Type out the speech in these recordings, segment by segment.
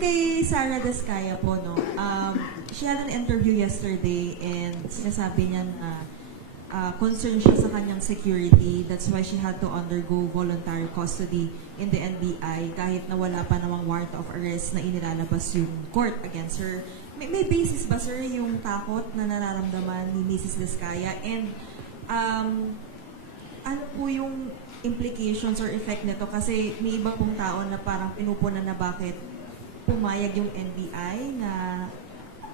kay Sara Descaya po, no, she had an interview yesterday and sinasabi niya na concerned siya sa kanyang security. That's why she had to undergo voluntary custody in the NBI kahit na wala pa namang warrant of arrest na inilalabas yung court against her. May basis ba, sir, yung takot na nararamdaman ni Mrs. Descaya? And ano po yung implications or effect nito? Kasi may iba pong tao na parang pinupunan na bakit pumayag yung NBI na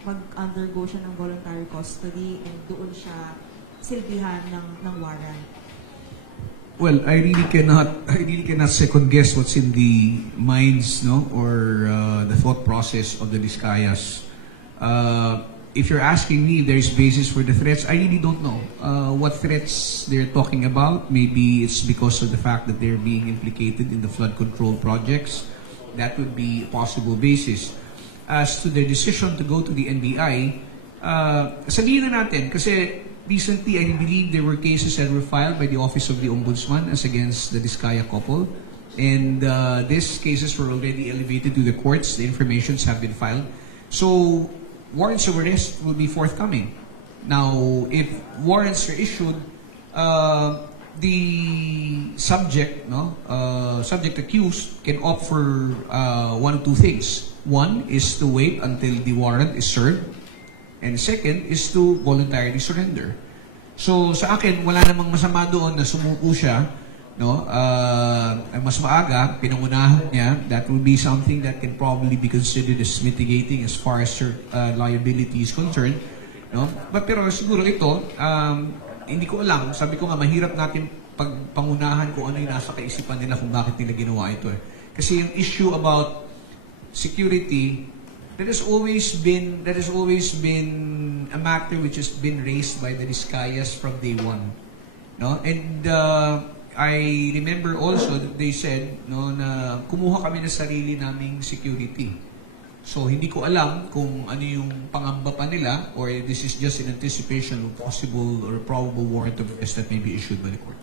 mag-undergo siya ng voluntary custody and doon siya silbihan ng warrant. Well, I really cannot second guess what's in the minds, no, or the thought process of the Descayas. If you're asking me if there's basis for the threats, I really don't know what threats they're talking about. Maybe it's because of the fact that they're being implicated in the flood control projects. That would be a possible basis. As to their decision to go to the NBI, sabihin na natin, kasi recently I believe there were cases that were filed by the Office of the Ombudsman as against the Descaya couple. And these cases were already elevated to the courts. The informations have been filed. So warrants of arrest will be forthcoming. Now, if warrants are issued, the subject, subject accused can opt for one of two things. One is to wait until the warrant is served, and second is to voluntarily surrender. So sa akin, wala namang masama doon na sumuko siya, no? Mas maaga, pinangunahan niya. That will be something that can probably be considered as mitigating as far as liability is concerned, no? Pero siguro ito, hindi ko alam. Sabi ko nga, mahirap natin pagpangunahan kung ano yung nasa kaisipan nila kung bakit nila ginawa ito. Kasi yung issue about security, that has always been a matter which has been raised by the Descayas from day one, no? And I remember also that they said, no, na kumuha kami ng sarili naming security. So hindi ko alam kung ano yung pangamba pa nila, or this is just in anticipation of possible or probable warrant of arrest that may be issued by the court.